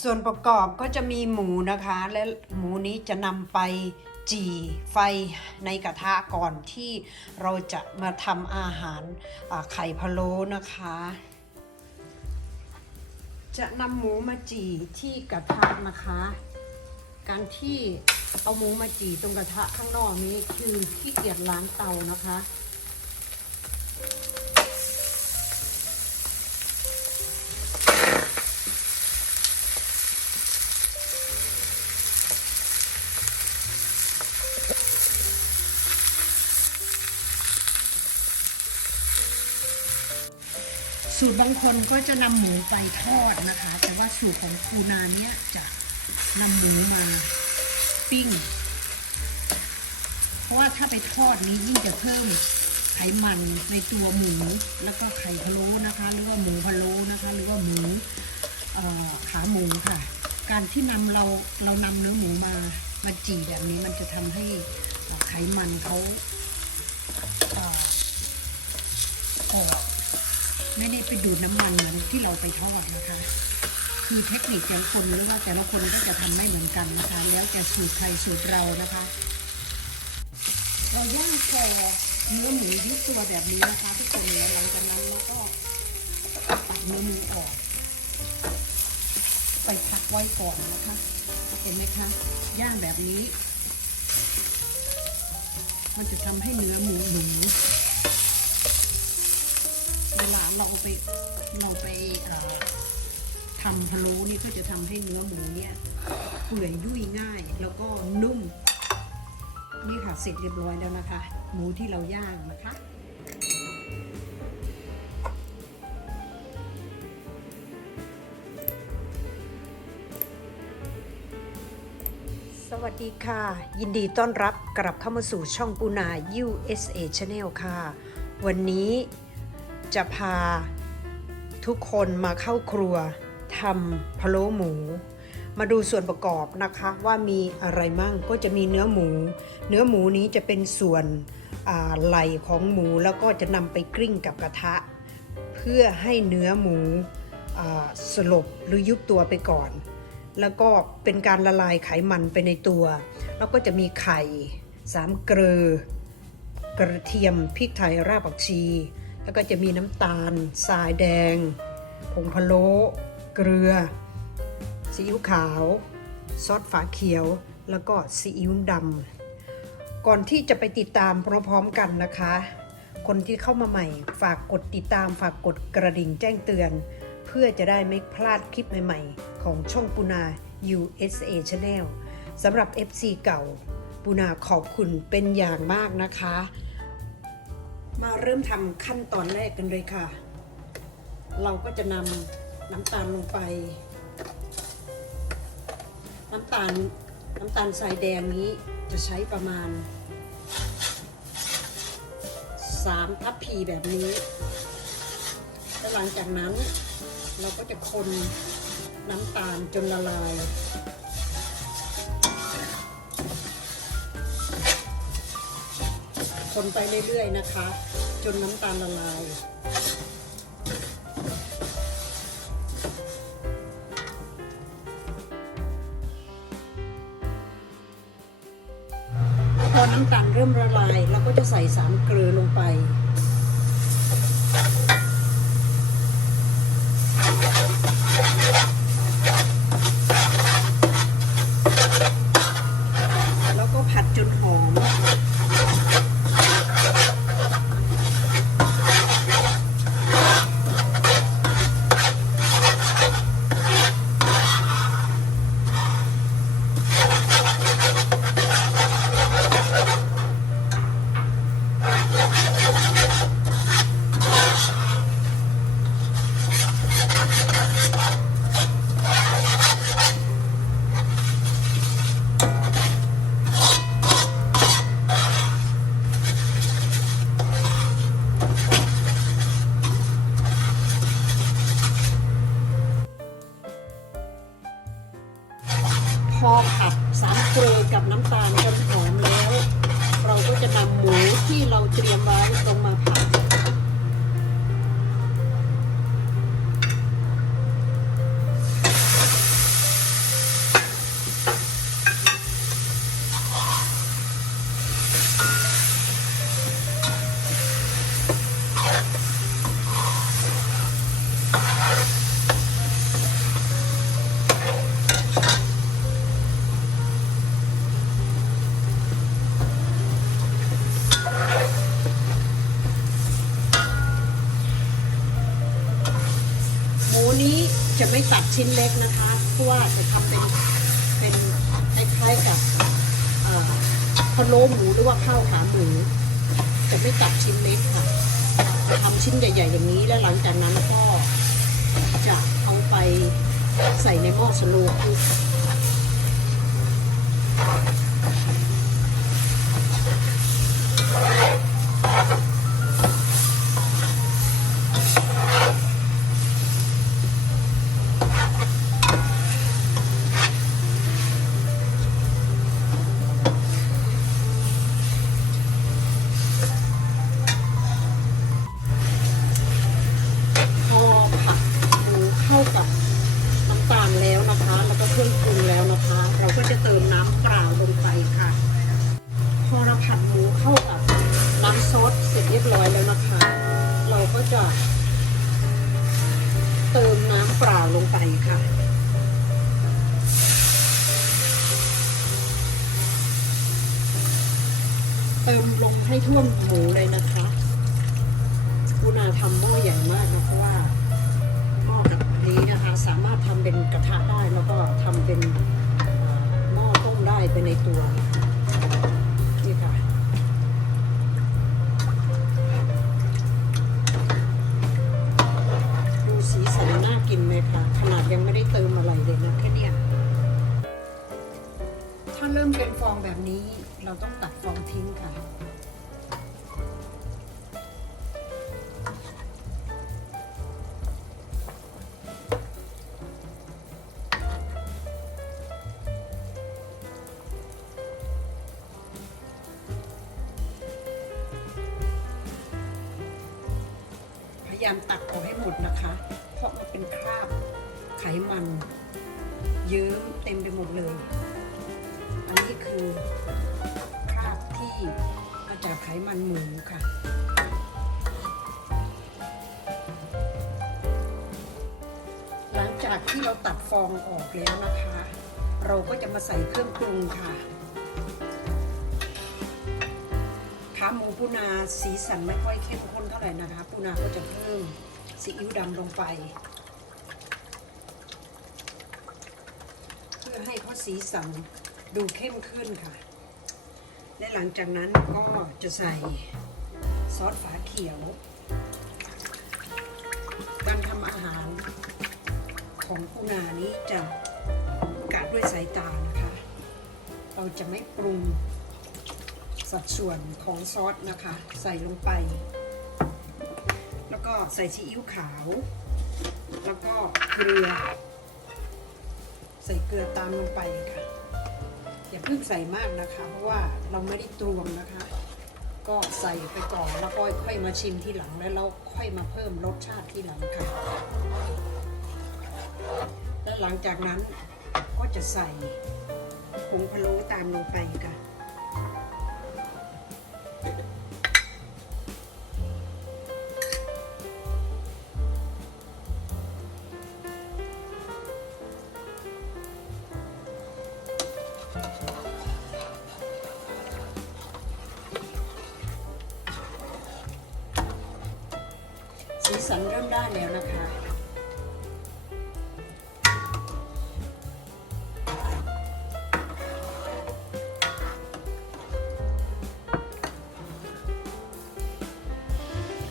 ส่วนประกอบก็จะมีหมูนะคะ และหมูนี้จะนำไปจี่ไฟในกระทะก่อนที่เราจะมาทำอาหารไข่พะโล้นะคะ จะนำหมูมาจี่ที่กระทะนะคะ การที่เอาหมูมาจี่ตรงกระทะข้างนอกนี้คือขี้เกียจล้างเตานะคะ บางคนก็จะนำหมูไปทอดนะคะ แต่ว่าสูตรของปูนาเนี้ยจะนำหมูมาปิ้ง เพราะว่าถ้าไปทอดนี้ยิ่งจะเพิ่มไขมันในตัวหมู แล้วก็ไข่พะโล้นะคะ หรือว่าหมูพะโล้นะคะ หรือว่าหมูขาหมูค่ะ การที่นำเราเรานำเนื้อหมูมามาจีแบบนี้มันจะทำให้ไขมันเขาออก ไม่ได้ไปดูดน้ำมันเหมือนที่เราไปทอดนะคะ คือเทคนิคแต่ละคนหรือว่าแต่ละคนก็จะทำไม่เหมือนกันนะคะ แล้วแต่สูตรใครสูตรเรานะคะ เราย่างค่เนื้อหมูยุบตัวแบบนี้นะคะทุกคนแล้วหลังจากนั้นเราก็ตัดเนื้อหมูออก ไปพักไว้ก่อนนะคะ เห็นไหมคะย่างแบบนี้ มันจะทำให้เนื้อหมูหนู ลาเราไปเราไปทำพะโล้นี่ก็จะทำให้เนื้อหมูเนี่ยเปื่อยยุ่ยง่าย แล้วก็นุ่ม นี่ค่ะเสร็จเรียบร้อยแล้วนะคะ หมูที่เราย่างนะคะสวัสดีค่ะ ยินดีต้อนรับกลับเข้ามาสู่ช่องปูนา USA Channel ค่ะ วันนี้ จะพา ทุกคนมาเข้าครัวทำพะโล้หมู มาดูส่วนประกอบนะคะว่ามีอะไรมั่งก็จะมีเนื้อหมู เนื้อหมูนี้จะเป็นส่วนไหล่ของหมูแล้วก็จะนำไปกลิ้งกับกระทะ เพื่อให้เนื้อหมูสลบหรือยุบตัวไปก่อน แล้วก็เป็นการละลายไขมันไปในตัว แล้วก็จะมีไข่สามเกลือกระเทียมพริกไทยรากผักชี แล้วก็จะมีน้ำตาลทรายแดง ผงพะโล้เกลือ ซีอิ๊วขาว ซอสฝาเขียว แล้วก็ซีอิ๊วดำก่อนที่จะไปติดตามพร้อมๆกันนะคะ คนที่เข้ามาใหม่ ฝากกดติดตามฝากกดกระดิ่งแจ้งเตือน เพื่อจะได้ไม่พลาดคลิปใหม่ๆ ของช่องปูนา USA Channel สำหรับ FC เก่าปูนาขอบคุณเป็นอย่างมากนะคะ มาเริ่มทำขั้นตอนแรกกันเลยค่ะ เราก็จะนำน้ำตาลลงไป น้ำตาลน้ำตาลทรายแดงนี้จะใช้ประมาณ3ทัพพีแบบนี้แล้วหลังจากนั้นเราก็จะคนน้ำตาลจนละลาย คนไปเรื่อยๆนะคะ จนน้ำตาลละลาย พอน้ำตาลเริ่มละลายเราก็จะใส่สามเกลือลงไป แล้วก็ผัดจนหอม พอผัดสามเกลือกับน้ำตาลจนหอมแล้ว เราก็จะนำหมูที่เราเตรียมไว้ลงมาผัด พ ชิ้นเล็กนะคะเพราะว่าจะทำเป็นเป็นคล้ายๆกับเอ่อพะโล้หมูหรือว่าข้าวขาหมูจะไม่ตัดชิ้นเล็กค่ะทำชิ้นใหญ่ ๆ อย่างนี้แล้วหลังจากนั้นก็จะเอาไปใส่ในหม้อสโลว์คุก ไปค่ะ เติมลงให้ท่วมหมูเลยนะคะกุณาทำหม้อใหญ่มากนะเพราะว่าหม้อแบบนี้นะคะ สามารถทำเป็นกระทะได้แล้วก็ทำเป็นหม้อต้มได้ไปในตัว เริ่มเป็นฟองแบบนี้ เราต้องตัดฟองทิ้งค่ะพยายามตักออกให้หมดนะคะ เพราะมันเป็นคราบไขมัน เยิ้มเต็มไปหมดเลย อันนี้คือคราบที่มาจากไขมันหมูค่ะหลังจากที่เราตัดฟองออกแล้วนะคะ เราก็จะมาใส่เครื่องปรุงค่ะขาหมูปูนาสีสันไม่ค่อยเข้มข้นเท่าไหร่นะคะปูนาก็จะเพิ่มซีอิ๊วดำลงไป เพื่อให้เขาสีสัน ดูเข้มขึ้นค่ะ และหลังจากนั้นก็จะใส่ซอสฝาเขียว การทำอาหารของปูนานี้จะกะด้วยสายตานะคะ เราจะไม่ปรุงสัดส่วนของซอสนะคะ ใส่ลงไป แล้วก็ใส่ซีอิ๊วขาว แล้วก็เกลือ ใส่เกลือตามลงไปค่ะ อย่าเพิ่งใส่มากนะคะ เพราะว่าเราไม่ได้ตวงนะคะ ก็ใส่ไปก่อนแล้วก็ค่อยมาชิมทีหลังแล้วเราค่อยมาเพิ่มรสชาติทีหลังค่ะ แล้วหลังจากนั้นก็จะใส่ผงพะโล้ตามลงไปค่ะ สีสันเริ่มได้แล้วนะคะ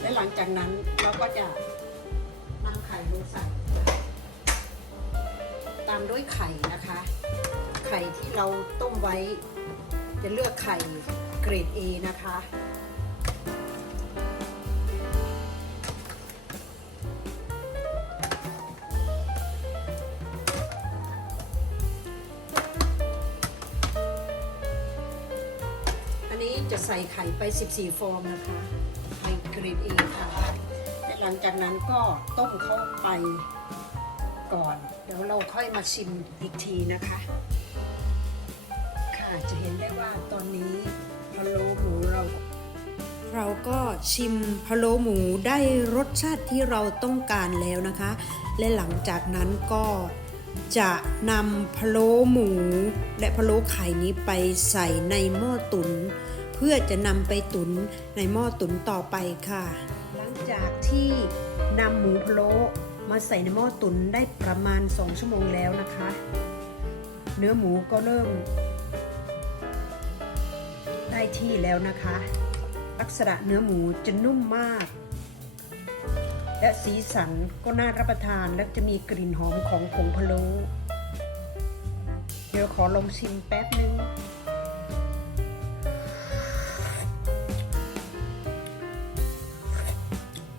และหลังจากนั้นเราก็จะนำไข่ลงใส่ตามด้วยไข่นะคะ ไข่ที่เราต้มไว้จะเลือกไข่เกรด A นะคะ นี้จะใส่ไข่ไป 14 ฟองนะคะไข่เกรด A ค่ะและหลังจากนั้นก็ต้มเข้าไปก่อน เดี๋ยวเราค่อยมาชิมอีกทีนะคะ ค่ะจะเห็นได้ว่าตอนนี้พะโล้หมูเราเราก็ชิมพะโล้หมูได้รสชาติที่เราต้องการแล้วนะคะ และหลังจากนั้นก็จะนำพะโล้หมู และพะโล้ไข่นี้ไปใส่ในหม้อตุนเพื่อจะนำไปตุนในหม้อตุนต่อไปค่ะ หลังจากที่นำหมูพะโล้มาใส่ในหม้อตุ๋นได้ประมาณ 2 ชั่วโมงแล้วนะคะ เนื้อหมูก็เริ่ม ได้ที่แล้วนะคะ ลักษณะเนื้อหมูจะนุ่มมาก และสีสันก็น่ารับประทานและจะมีกลิ่นหอมของผงพะโล้เดี๋ยวขอลองชิมแป๊บนึง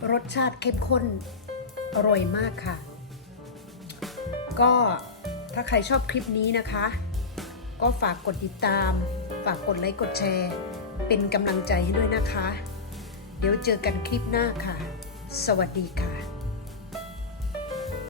รสชาติเข้มข้นอร่อยมากค่ะ ก็ถ้าใครชอบคลิปนี้นะคะ ก็ฝากกดติดตาม ฝากกดไลค์กดแชร์ เป็นกำลังใจให้ด้วยนะคะ เดี๋ยวเจอกันคลิปหน้าค่ะ สวัสดีค่ะ